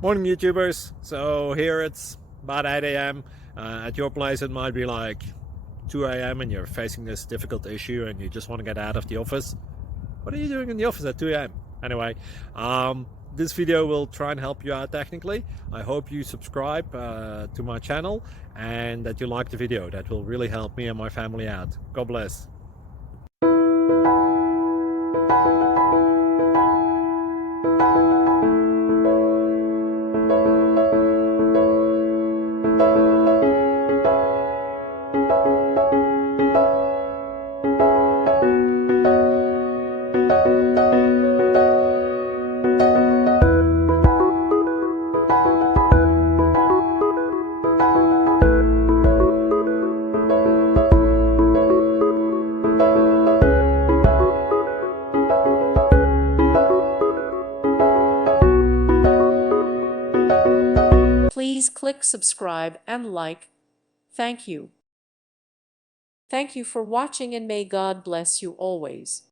Morning YouTubers. So here it's about 8 a.m. At your place it might be like 2 a.m. and you're facing this difficult issue and you just want to get out of the office. What are you doing in the office at 2 a.m.? Anyway, this video will try and help you out technically. I hope you subscribe to my channel and that you like the video. That will really help me and my family out. God bless. Please click subscribe and like. Thank you. Thank you for watching and may God bless you always.